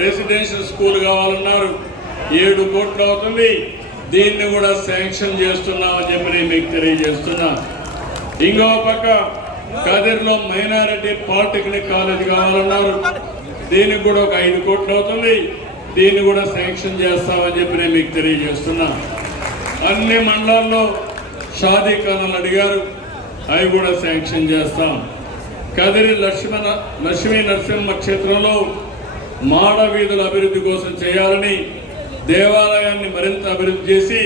Residential school కావాలన్నారు. ఏడు కోట్లు అవుతుంది. దీన్ని కూడా శాంక్షన్ చేస్తున్నామని చెప్పి నేను మీకు తెలియజేస్తున్నా. ఇంకో పక్క కదిర్లో మైనారిటీ పాలిటెక్నిక్ కాలేజ్ కావాలన్నారు. దీనికి కూడా ఒక ఐదు కోట్లు అవుతుంది. దీన్ని కూడా శాంక్షన్ చేస్తామని చెప్పి నేను మీకు తెలియజేస్తున్నా. అన్ని మండలాల్లో షాదీ ఖానాలు అడిగారు. అవి కూడా శాంక్షన్ చేస్తాం. కదిరి లక్ష్మణ లక్ష్మీ నరసింహ క్షేత్రంలో మాడవీధుల అభివృద్ధి కోసం చేయాలని దేవాలయాన్ని మరింత అభివృద్ధి చేసి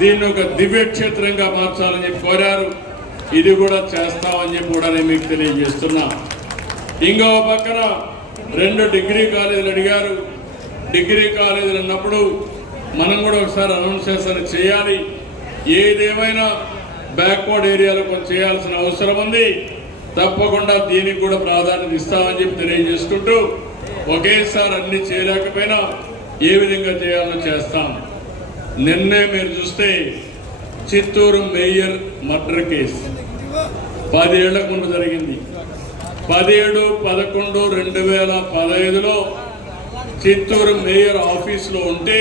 దీన్ని ఒక దివ్యక్షేత్రంగా మార్చాలని చెప్పి కోరారు. ఇది కూడా చేస్తామని చెప్పి కూడా నేను మీకు తెలియజేస్తున్నా. ఇంకో పక్కన రెండు డిగ్రీ కాలేజీలు అడిగారు. డిగ్రీ కాలేజీలు అన్నప్పుడు మనం కూడా ఒకసారి అనౌన్సేషన్ చేయాలి. ఏదేమైనా బ్యాక్వర్డ్ ఏరియాలో కొంచెం చేయాల్సిన అవసరం ఉంది. తప్పకుండా దీనికి కూడా ప్రాధాన్యత ఇస్తామని చెప్పి తెలియజేసుకుంటూ ఒకేసారి అన్ని చేయలేకపోయినా ఏ విధంగా చేయాలో చేస్తాం. నిన్నే మీరు చూస్తే చిత్తూరు మేయర్ మర్డర్ కేసు. పదేళ్ళ ముందు జరిగింది. పదిహేడు పదకొండు రెండు వేల పదహైదులో చిత్తూరు మేయర్ ఆఫీసులో ఉంటే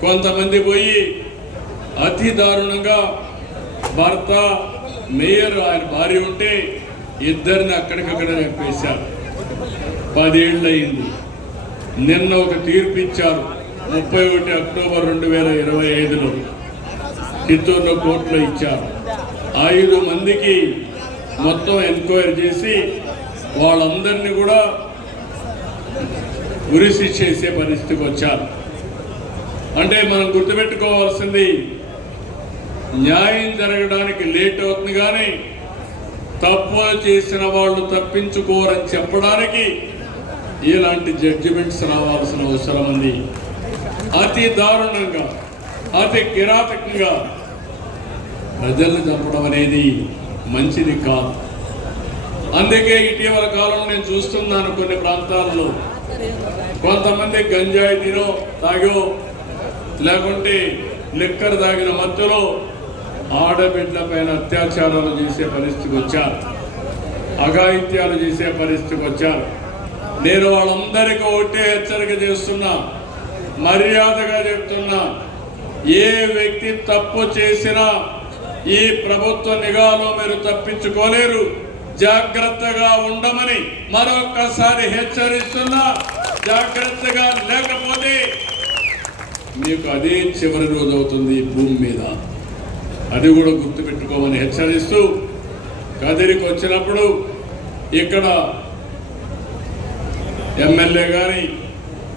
కొంతమంది పోయి అతి దారుణంగా భర్త మేయర్ ఆయన భార్య ఉంటే ఇద్దరిని అక్కడికక్కడ చంపేశారు. పదేళ్ళు అయింది నిన్న ఒక తీర్పు ఇచ్చారు. ముప్పై ఒకటి అక్టోబర్ రెండు వేల ఇరవై ఐదులో. చిత్తూరులో కోర్టులో ఇచ్చారు. ఐదు మందికి మొత్తం ఎంక్వైరీ చేసి వాళ్ళందరినీ కూడా ఉరిసి చేసే పరిస్థితికి వచ్చారు. అంటే మనం గుర్తుపెట్టుకోవాల్సింది న్యాయం జరగడానికి లేట్ అవుతుంది కానీ తప్పులు చేసిన వాళ్ళు తప్పించుకోరని చెప్పడానికి ఇలాంటి జడ్జిమెంట్స్ రావాల్సిన అవసరం ఉంది? అతి దారుణంగా అతి కిరాతకంగా ప్రజల్ని చంపడం అనేది మంచిది కాదు. అందుకే ఇటీవల కాలంలో నేను చూస్తున్నాను కొన్ని ప్రాంతాల్లో. కొంతమంది గంజాయి తినో తాగో లేకుంటే లిక్కర్ తాగిన మత్తులో ఆడబిడ్డల పైన అత్యాచారాలు చేసే పరిస్థితికి వచ్చారు. అఘాయిత్యాలు చేసే పరిస్థితికి వచ్చారు. నేను వాళ్ళందరికీ ఒకటే హెచ్చరిక చేస్తున్నా మర్యాదగా చెప్తున్నా. ఏ వ్యక్తి తప్పు చేసినా ఈ ప్రభుత్వ నిఘాలో మీరు తప్పించుకోలేరు. జాగ్రత్తగా ఉండమని మరొక్కసారి హెచ్చరిస్తున్నా. జాగ్రత్తగా లేకపోతే మీకు అదే చివరి రోజు అవుతుంది భూమి మీద. అది కూడా గుర్తుపెట్టుకోమని హెచ్చరిస్తూ కదిరికి వచ్చినప్పుడు ఇక్కడ ఎమ్మెల్యే కానీ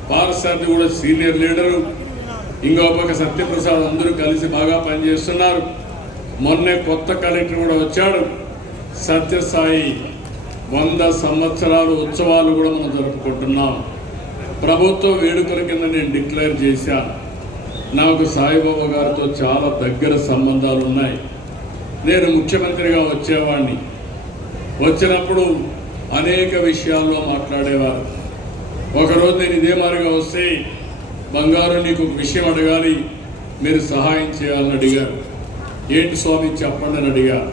పారసారథి కూడా సీనియర్ లీడరు ఇంకో పక్క సత్యప్రసాద్ అందరూ కలిసి బాగా పనిచేస్తున్నారు. మొన్నే కొత్త కలెక్టర్ కూడా వచ్చాడు. సత్యసాయి వంద సంవత్సరాలు ఉత్సవాలు కూడా మనం జరుపుకుంటున్నాం. ప్రభుత్వ వేడుకల కింద నేను డిక్లేర్ చేశాను నాకు సాయిబాబా గారితో చాలా దగ్గర సంబంధాలు ఉన్నాయి. నేను ముఖ్యమంత్రిగా వచ్చేవాడిని వచ్చినప్పుడు అనేక విషయాల్లో మాట్లాడేవారు. ఒకరోజు నేను ఇదే మారిగా వస్తే బంగారు నీకు ఒక విషయం అడగాలి. మీరు సహాయం చేయాలని అడిగారు. ఏంటి స్వామి చెప్పండి అని అడిగారు.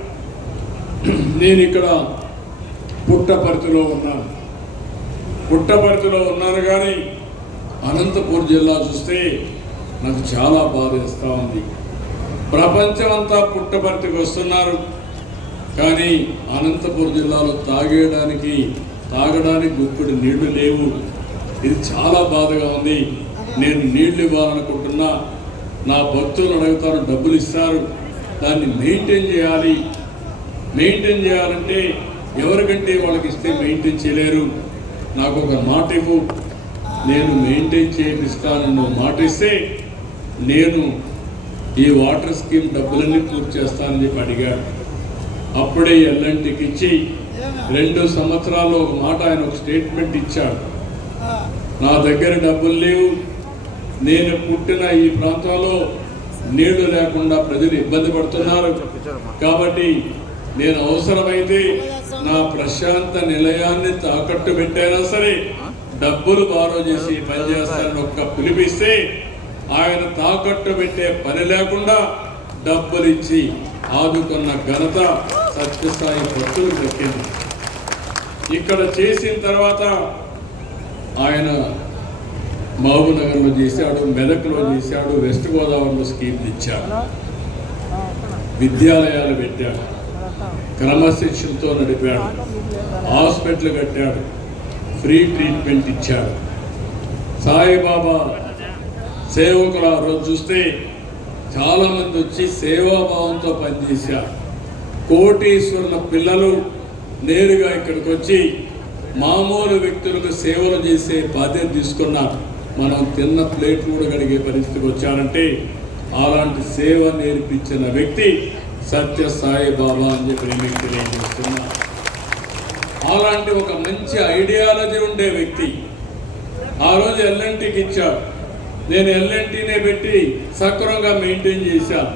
నేను ఇక్కడ పుట్టపర్తిలో ఉన్నాను. పుట్టపర్తిలో ఉన్నాను కానీ అనంతపూర్ జిల్లా చూస్తే నాకు చాలా బాధ వేస్తూ ఉంది. ప్రపంచం అంతా పుట్టపర్తికి వస్తున్నారు. కానీ అనంతపూర్ జిల్లాలో తాగేయడానికి తాగడానికి గుప్పిడి నీళ్ళు లేవు. ఇది చాలా బాధగా ఉంది. నేను నీళ్ళు ఇవ్వాలనుకుంటున్నా. నా భక్తులు అడుగుతారు డబ్బులు ఇస్తారు. దాన్ని మెయింటైన్ చేయాలి. మెయింటైన్ చేయాలంటే ఎవరికంటే వాళ్ళకి ఇస్తే మెయింటైన్ చేయలేరు. నాకు ఒక మాట ఇవ్వు. నేను మెయింటైన్ చేపిస్తాను మాట ఇస్తే నేను ఈ వాటర్ స్కీమ్ డబ్బులన్నీ పూర్తి చేస్తానని చెప్పి అడిగాడు. అప్పుడే ఎల్ఎన్టీకి ఇచ్చి రెండు సంవత్సరాలు ఒక మాట ఆయన ఒక స్టేట్మెంట్ ఇచ్చాడు. నా దగ్గర డబ్బులు లేవు. నేను పుట్టిన ఈ ప్రాంతంలో నీళ్ళు లేకుండా ప్రజలు ఇబ్బంది పడుతున్నారు. కాబట్టి నేను అవసరమైతే నా ప్రశాంత నిలయాన్ని తాకట్టు పెట్టైనా సరే డబ్బులు బారో చేసి పనిచేస్తానని ఒక్క పిలిపిస్తే ఆయన తాకట్టు పెట్టే పని లేకుండా డబ్బులు ఇచ్చి ఆదుకున్న ఘనత సత్యసాయి భక్తులు దక్కింది. ఇక్కడ చేసిన తర్వాత ఆయన మహబూబ్నగర్లో చేశాడు మెదక్లో చేశాడు వెస్ట్ గోదావరిలో స్కీమ్లు ఇచ్చాడు విద్యాలయాలు పెట్టాడు. క్రమశిక్షణతో నడిపాడు. హాస్పిటల్ కట్టాడు. ఫ్రీ ట్రీట్మెంట్ ఇచ్చాడు. సాయిబాబా సేవకులు ఆ రోజు చూస్తే చాలామంది వచ్చి సేవాభావంతో పనిచేశారు. కోటీశ్వరుల పిల్లలు నేరుగా ఇక్కడికి వచ్చి మామూలు వ్యక్తులకు సేవలు చేసే బాధ్యత తీసుకున్న మనం తిన్న ప్లేట్ కూడా కడిగే పరిస్థితికి వచ్చారంటే అలాంటి సేవ నేర్పించిన వ్యక్తి సత్య సాయి బాబా అని చెప్పి నేను మీకు తెలియజేస్తున్నా. అలాంటి ఒక మంచి ఐడియాలజీ ఉండే వ్యక్తి ఆ రోజు ఎల్ఎన్టీకి ఇచ్చాడు. నేను ఎల్ఎన్టీనే పెట్టి సక్రమంగా మెయింటైన్ చేశాను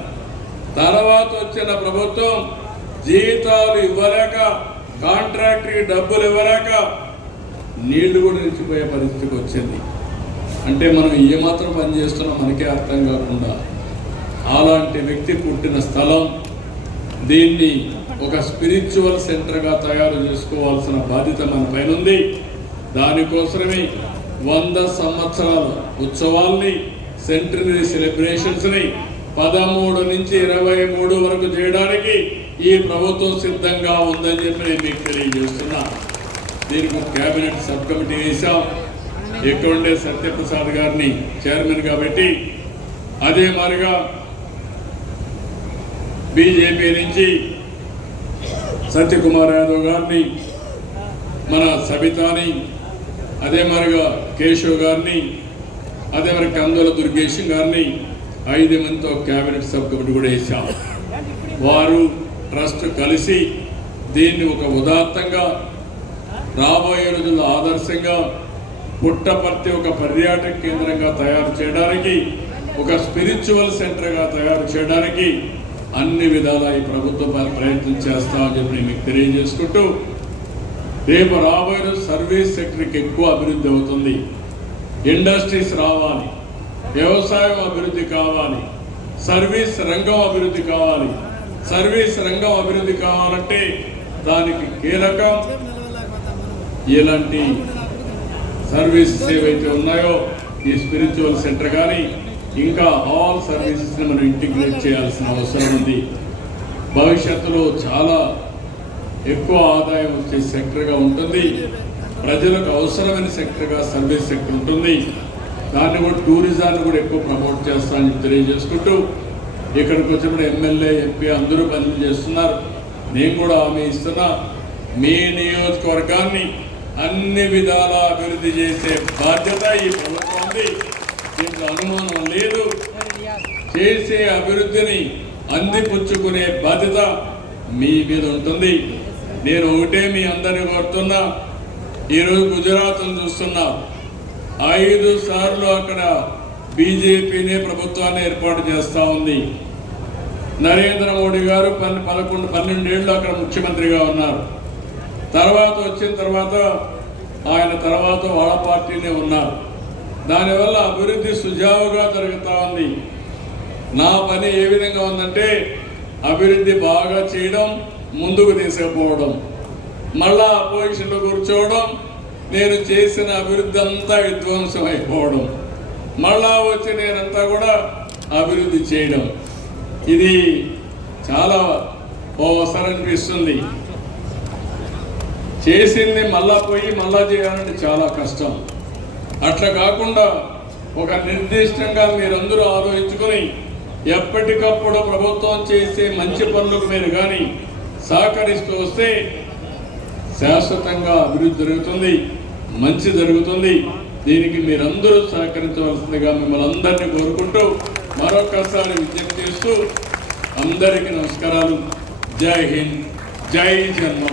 తర్వాత వచ్చిన ప్రభుత్వం జీతాలు ఇవ్వలేక కాంట్రాక్టర్కి డబ్బులు ఇవ్వలేక నీళ్ళు కూడా నిలిచిపోయే పరిస్థితికి వచ్చింది. అంటే మనం ఏమాత్రం పని చేస్తున్నాం మనకే అర్థం కాకుండా అలాంటి వ్యక్తి పుట్టిన స్థలం దీన్ని ఒక స్పిరిచువల్ సెంటర్గా తయారు చేసుకోవాల్సిన బాధ్యత మన పైన ఉంది. దానికోసమే వంద సంవత్సరాల ఉత్సవాల్ని సెంటరీ సెలబ్రేషన్స్ని పదమూడు నుంచి ఇరవై మూడు వరకు చేయడానికి ఈ ప్రభుత్వం సిద్ధంగా ఉందని చెప్పి నేను మీకు తెలియజేస్తున్నా. దీనికి కేబినెట్ సబ్ కమిటీ వేశాం. ఇక్కడ ఉండే సత్యప్రసాద్ గారిని చైర్మన్గా పెట్టి అదే మారిగా బీజేపీ నుంచి సత్యకుమార్ యాదవ్ గారిని మన సబితాని అదే మరిగా కేశవ్ గారిని అదే మరి కందుల దుర్గేశం గారిని ఐదు మందితో క్యాబినెట్ సబ్ కమిటీ కూడా వేశాం. వారు ట్రస్ట్ కలిసి దీన్ని ఒక ఉదాత్తంగా రాబోయే రోజుల్లో ఆదర్శంగా పుట్టపర్తి ఒక పర్యాటక కేంద్రంగా తయారు చేయడానికి ఒక స్పిరిచువల్ సెంటర్గా తయారు చేయడానికి అన్ని విధాలా ఈ ప్రభుత్వం ప్రయత్నం చేస్తామని చెప్పి నేను మీకు తెలియజేసుకుంటూ రేపు రాబోయే రోజు సర్వీస్ సెక్టర్కి ఎక్కువ అభివృద్ధి అవుతుంది. ఇండస్ట్రీస్ రావాలి. వ్యవసాయం అభివృద్ధి కావాలి. సర్వీస్ రంగం అభివృద్ధి కావాలి. సర్వీస్ రంగం అభివృద్ధి కావాలంటే దానికి కీలకం ఎలాంటి సర్వీసెస్ ఏవైతే ఉన్నాయో ఈ స్పిరిచువల్ సెంటర్ కానీ ఇంకా ఆల్ సర్వీసెస్ని మనం ఇంటిగ్రేట్ చేయాల్సిన అవసరం ఉంది. భవిష్యత్తులో చాలా ఎక్కువ ఆదాయం వచ్చే సెక్టర్గా ఉంటుంది. ప్రజలకు అవసరమైన సెక్టర్గా సర్వీస్ సెక్టర్ ఉంటుంది. దాన్ని కూడా టూరిజాన్ని కూడా ఎక్కువ ప్రమోట్ చేస్తానని తెలియజేసుకుంటూ ఇక్కడికి వచ్చినప్పుడు ఎమ్మెల్యే ఎంపీ అందరూ పనులు చేస్తున్నారు. నేను కూడా హామీ ఇస్తున్నా. మీ నియోజకవర్గాన్ని అన్ని విధాల అభివృద్ధి చేసే బాధ్యత ఈ ప్రభుత్వాన్ని దీంట్లో అనుమానం లేదు. చేసే అభివృద్ధిని అందిపుచ్చుకునే బాధ్యత మీ మీద ఉంటుంది. నేను ఒకటే మీ అందరిని కోరుతున్నా. ఈరోజు గుజరాత్ను చూస్తున్నా. ఐదు సార్లు అక్కడ బీజేపీనే ప్రభుత్వాన్ని ఏర్పాటు చేస్తూ ఉంది. నరేంద్ర మోడీ గారు పన్నె పదకొండు పన్నెండేళ్ళు అక్కడ ముఖ్యమంత్రిగా ఉన్నారు. తర్వాత వచ్చిన తర్వాత ఆయన తర్వాత వాళ్ళ పార్టీనే ఉన్నారు. దానివల్ల అభివృద్ధి సుజావుగా జరుగుతూ ఉంది. నా పని ఏ విధంగా ఉందంటే అభివృద్ధి బాగా చేయడం ముందుకు తీసుకుపోవడం. మళ్ళా అపోజిషన్లో కూర్చోవడం నేను చేసిన అభివృద్ధి అంతా విధ్వంసం అయిపోవడం. మళ్ళా వచ్చి నేనంతా కూడా అభివృద్ధి చేయడం. ఇది చాలా ఓసారి అనిపిస్తుంది చేసింది మళ్ళా పోయి మళ్ళా చేయాలంటే చాలా కష్టం. అట్లా కాకుండా ఒక నిర్దిష్టంగా మీరందరూ ఆలోచించుకొని ఎప్పటికప్పుడు ప్రభుత్వం చేసే మంచి పనులకు మీరు కానీ సహకరిస్తూ వస్తే శాశ్వతంగా అభివృద్ధి జరుగుతుంది మంచి జరుగుతుంది. దీనికి మీరందరూ సహకరించవలసిందిగా మిమ్మల్ని అందరినీ కోరుకుంటూ మరొకసారి విజ్ఞప్తి చేస్తూ అందరికీ నమస్కారాలు. జై హింద్. జై జన్మ